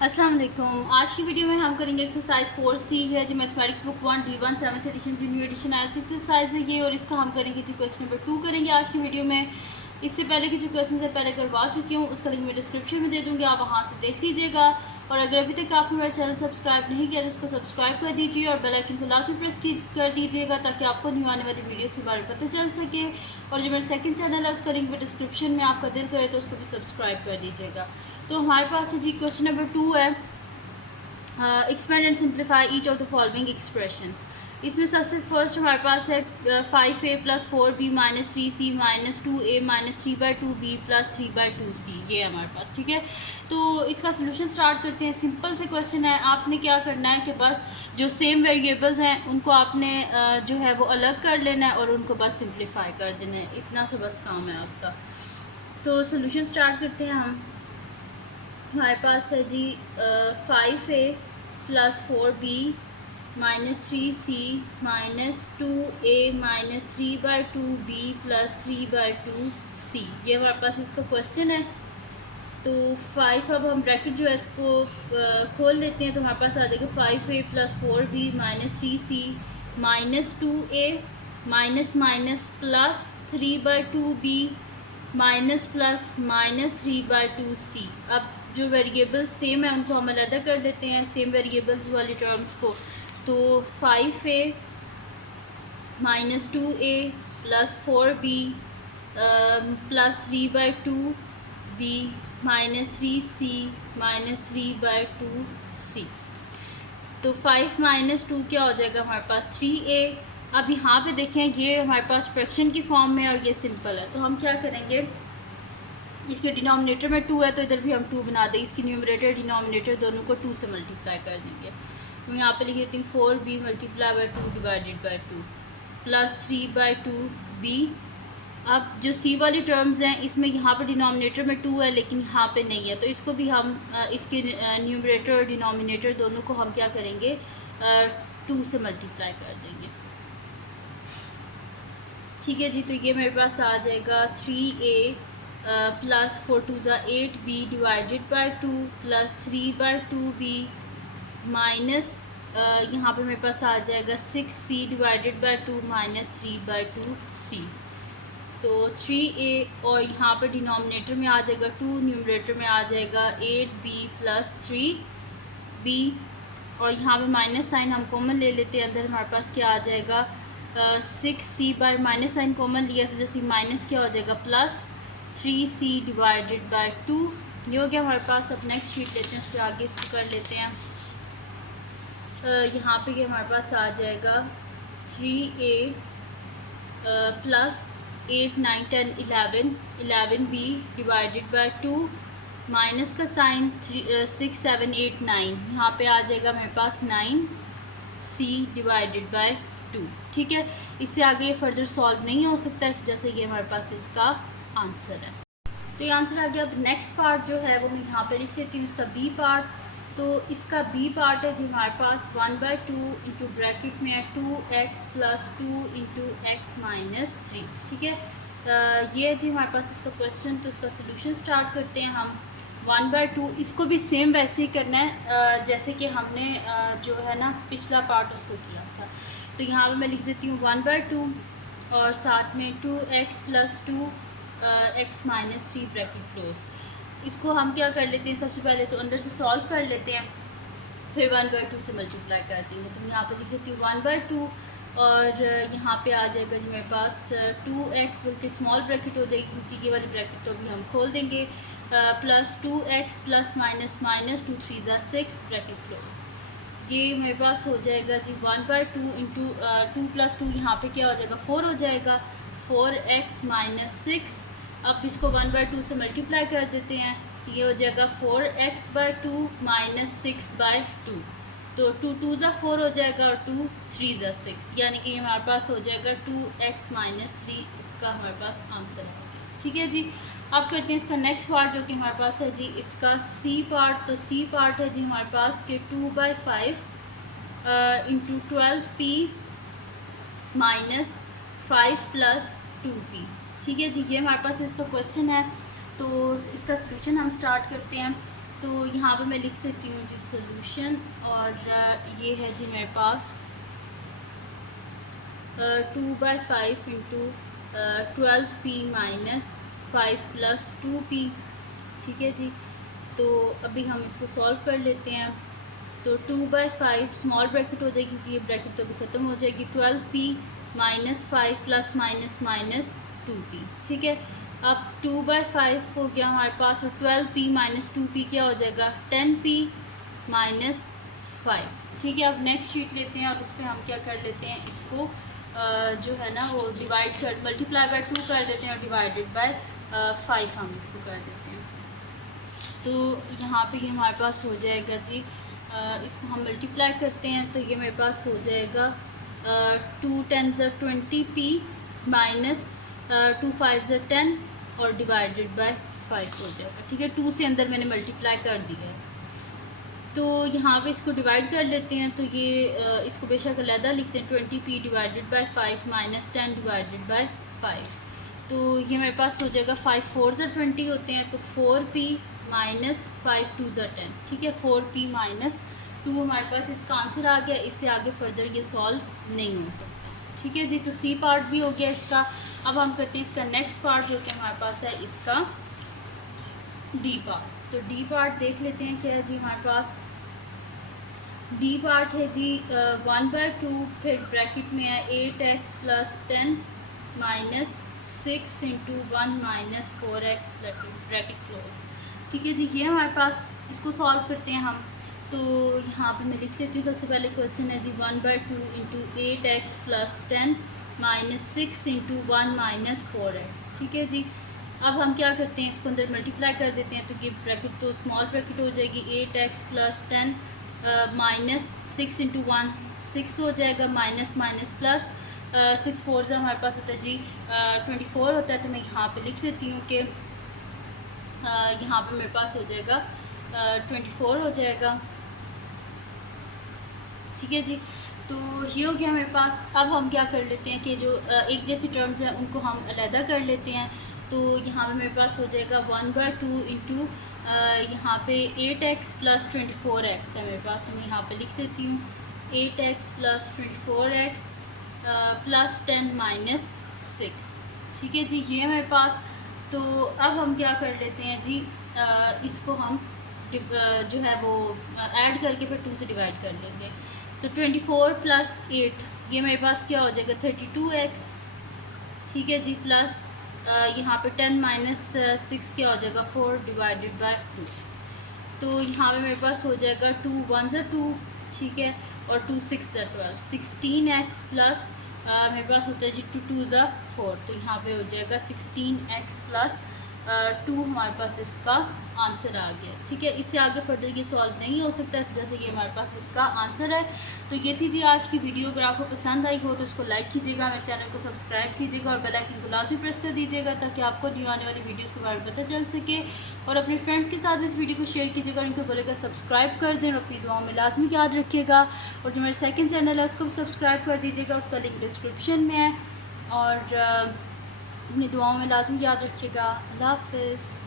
अस्सलाम वालेकुम। आज की वीडियो में हम करेंगे एक्सरसाइज 4C है जो mathematics book 1 D1 7th edition junior edition आया एक्सरसाइज है ये, और इसका हम करेंगे जी क्वेश्चन नंबर 2 करेंगे आज की वीडियो में। इससे पहले की जो क्वेश्चन है पहले करवा चुकी हूँ, उसका लिंक मैं डिस्क्रिप्शन में दे दूँगी, आप वहाँ से देख लीजिएगा। और अगर अभी तक आपने मेरा चैनल सब्सक्राइब नहीं किया तो उसको सब्सक्राइब कर दीजिए और बेल आइकन को लास्ट में प्रेस कर दीजिएगा ताकि आपको न्यू आने वाली वीडियोस के बारे में पता चल सके। और जो मेरा सेकंड चैनल है उसका लिंक भी डिस्क्रिप्शन में, आपका दिल करे तो उसको भी सब्सक्राइब कर दीजिएगा। तो हमारे पास है जी क्वेश्चन नंबर 2 है, expand and simplify each of the following expressions. इसमें सबसे फर्स्ट हमारे पास है 5a + 4b - 3c - 2a - 3/2b + 3/2c, ये है हमारे पास। ठीक है, तो इसका सोल्यूशन स्टार्ट करते हैं। सिंपल से क्वेश्चन है, आपने क्या करना है कि बस जो सेम वेरिएबल्स हैं उनको आपने जो है वो अलग कर लेना है और उनको बस सिंप्लीफाई कर देना है, इतना सा बस काम है आपका। तो सोल्यूशन स्टार्ट करते हैं हम। हमारे पास है जी 5a + 4b - 3c - 2a - 3/2b + 3/2c, ये हमारे पास इसका क्वेश्चन है। तो 5, अब हम ब्रैकेट जो है इसको खोल लेते हैं, तो हमारे पास आ जाएगा 5a + 4b - 3c - 2a plus 3/2b plus -3/2c। अब जो वेरिएबल्स सेम है उनको हम अलग कर लेते हैं, सेम वेरिएबल्स वाली टर्म्स को। तो 5a - 2a + 4b plus 3/2b - 3c - 3/2c। तो 5 - 2 क्या हो जाएगा हमारे पास 3a। अब यहाँ पे देखें ये हमारे पास फ्रैक्शन की फॉर्म में और ये सिंपल है, तो हम क्या करेंगे, इसके डिनोमिनेटर में 2 है तो इधर भी हम 2 बना दें, इसकी न्यूमरेटर डिनोमिनेटर दोनों को 2 से मल्टीप्लाई कर देंगे। तो मैं यहाँ पे लिख देती हूँ 4b × 2 / 2 प्लस 3/2b। अब जो c वाली टर्म्स हैं इसमें यहाँ पर डिनोमिनेटर में 2 है लेकिन यहाँ पे नहीं है, तो इसको भी हम इसके न्यूमरेटर और डिनोमिनेटर दोनों को हम क्या करेंगे 2 से मल्टीप्लाई कर देंगे। ठीक है जी, तो ये मेरे पास आ जाएगा 3a + 4 × 2 = 8b / 2 plus 3/2b minus यहाँ पर मेरे पास आ जाएगा 6c / 2 - 3/2c। तो 3a और यहाँ पर डिनोमिनेटर में आ जाएगा 2, न्यूमरेटर में आ जाएगा 8b + 3b, और यहाँ पे माइनस साइन हम कॉमन ले लेते हैं, अंदर हमारे पास क्या आ जाएगा 6c bye minus sign common लिया तो जैसे माइनस क्या हो जाएगा प्लस 3c / 2। ये हो गया हमारे पास। अब नेक्स्ट शीट लेते हैं, उस पर आगे इसको कर लेते हैं। यहाँ पे ये हमारे पास आ जाएगा 3a + 8 9 10 11b / 2 माइनस का साइन 6 7 8 9, यहाँ पे आ जाएगा मेरे पास 9c / 2। ठीक है, इससे आगे ये फर्दर सॉल्व नहीं हो सकता, इस वजह से ये हमारे पास इसका आंसर है। तो ये आंसर आ गया। अब नेक्स्ट पार्ट जो है वो मैं यहाँ पे लिख लेती हूँ, इसका बी पार्ट। तो इसका बी पार्ट है जो हमारे पास 1/2 इंटू ब्रैकेट में है 2x + 2 × x - 3। ठीक है, ये जी हमारे पास इसका क्वेश्चन। तो इसका सोल्यूशन स्टार्ट करते हैं हम। 1/2 इसको भी सेम वैसे ही करना है जैसे कि हमने जो है ना पिछला पार्ट उसको किया था। तो यहाँ पर मैं लिख देती हूँ 1/2 और साथ में 2x + 2 x - 3 ब्रैकेट क्लोज। इसको हम क्या कर लेते हैं, सबसे पहले तो अंदर से सॉल्व कर लेते हैं, फिर 1/2 से मल्टीप्लाई कर देंगे। तो मैं यहाँ पे लिख देती हूँ 1/2 और यहाँ पे आ जाएगा जी मेरे पास 2x, बल्कि स्मॉल ब्रैकेट हो जाएगी क्योंकि ये वाली ब्रैकेट तो अभी हम खोल देंगे, plus 2x + minus 2 3 = 6 bracket close. ये मेरे पास हो जाएगा जी 1/2 इंटू 2 + 2, यहाँ पे क्या हो जाएगा 4 हो जाएगा, 4x - 6। अब इसको 1/2 से मल्टीप्लाई कर देते हैं, ये हो जाएगा 4x/2 - 6/2। तो 2 2 = 4 हो जाएगा और 2 3 = 6, यानी कि हमारे पास हो जाएगा 2x - 3, इसका हमारे पास आंसर है। ठीक है जी, अब करते हैं इसका नेक्स्ट पार्ट जो कि हमारे पास है जी इसका सी पार्ट। तो सी पार्ट है जी हमारे पास के 2/5 इंटू 12p - 5 + 2p। ठीक है जी, ये हमारे पास इसका क्वेश्चन है। तो इसका सोल्यूशन हम स्टार्ट करते हैं। तो यहाँ पर मैं लिख देती हूँ जी सोल्यूशन, और ये है जी मेरे पास 2/5 into 12p minus 5 plus 2p। ठीक है जी, तो अभी हम इसको सॉल्व कर लेते हैं। तो 2/5 स्मॉल ब्रैकेट हो जाएगी क्योंकि ये ब्रैकेट तो अभी ख़त्म हो जाएगी, 12p minus 5 plus minus minus 2p। ठीक है, अब 2/5 हो गया हमारे पास, और 12p माइनस 2p क्या हो जाएगा 10p माइनस 5। ठीक है, अब नेक्स्ट शीट लेते हैं और उस पर हम क्या कर लेते हैं, इसको जो है ना वो डिवाइड कर मल्टीप्लाई बाय 2 कर देते हैं और डिवाइडेड बाय 5 हम इसको कर देते हैं। तो यहाँ पे ये हमारे पास हो जाएगा जी, इसको हम मल्टीप्लाई करते हैं तो ये मेरे पास हो जाएगा 2 10 ज़ा 20p माइनस 2 5 ज़ा 10 और डिवाइडेड बाय 5 हो जाएगा। ठीक है, 2 से अंदर मैंने मल्टीप्लाई कर दिया है, तो यहाँ पे इसको डिवाइड कर लेते हैं। तो ये इसको बेशक अलहदा लिखते हैं, 20p divided by 5 minus 10 divided by 5। तो ये मेरे पास हो जाएगा 5 4 ज़ा 20 होते हैं, तो 4p माइनस 5 2 ज़ा 10। ठीक है, 4p माइनस 2 हमारे पास इसका आंसर आ गया। इससे आगे फर्दर ये सॉल्व नहीं हो सकता। ठीक है जी, तो सी पार्ट भी हो गया इसका। अब हम करते हैं इसका नेक्स्ट पार्ट जो कि हमारे पास है इसका डी पार्ट। तो डी पार्ट देख लेते हैं क्या है जी हमारे पास। डी पार्ट है जी 1/2, फिर ब्रैकेट में है 8x plus 10 minus 6 into 1 minus 4x bracket close. ठीक है जी, ये हमारे पास, इसको सॉल्व करते हैं हम। तो यहाँ पे मैं लिख लेती हूँ। सबसे पहले क्वेश्चन है जी 1/2 into 8x plus 10 minus 6 into 1 minus 4x। ठीक है जी, अब हम क्या करते हैं, इसको अंदर मल्टीप्लाई कर देते हैं। तो ये ब्रैकेट तो स्मॉल ब्रैकेट हो जाएगी, 8x प्लस 10 माइनस 6 इंटू 1 6 हो जाएगा, माइनस माइनस प्लस 6 4 ज़ा हमारे पास होता है जी 24 होता है। तो मैं यहाँ पे लिख देती हूँ कि यहाँ पे मेरे पास हो जाएगा 24 हो जाएगा। ठीक है जी, तो ये हो गया मेरे पास। अब हम क्या कर लेते हैं कि जो एक जैसी टर्म्स हैं उनको हम अलहदा कर लेते हैं। तो यहाँ पे मेरे पास हो जाएगा 1/2 इंटू यहाँ पे 8x प्लस 24x है मेरे पास। तो मैं यहाँ पे लिख देती हूँ 8x plus 24x plus 10 minus 6। ठीक है जी, ये मेरे पास। तो अब हम क्या कर लेते हैं जी, इसको हम जो है वो ऐड करके फिर 2 से डिवाइड कर लेंगे। तो 24 प्लस 8 ये मेरे पास क्या हो जाएगा 32x। ठीक है जी, प्लस यहाँ पे 10 माइनस 6 क्या हो जाएगा 4 डिवाइडेड बाय 2। तो यहाँ पे मेरे पास हो जाएगा 2 1 ज़ा 2। ठीक है, और 2 6 ज़ा 12 16x प्लस मेरे पास होता है जी 2 2 ज़ा 4। तो यहाँ पे हो जाएगा 16x प्लस 2 हमारे पास इसका आंसर आ गया। ठीक है, इससे आगे फर्दर ये सॉल्व नहीं हो सकता, इस वजह से ये हमारे पास इसका आंसर है। तो ये थी जी आज की वीडियो। अगर आपको पसंद आई हो तो उसको लाइक कीजिएगा, मेरे चैनल को सब्सक्राइब कीजिएगा और बेल आइकन को लाजमी प्रेस कर दीजिएगा ताकि आपको न्यू आने वाली वीडियोज़ के बारे में पता चल सके। और अपने फ्रेंड्स के साथ भी इस वीडियो को शेयर कीजिएगा और उनको बोलेगा सब्सक्राइब कर दें, और अपनी दुआओं में लाजमी याद रखिएगा। और जो मेरा सेकंड चैनल है उसको भी सब्सक्राइब कर दीजिएगा, उसका लिंक डिस्क्रिप्शन में है। और अपनी दुआओं में लाजमी याद रखिएगा। अल्लाह हाफ़िज़।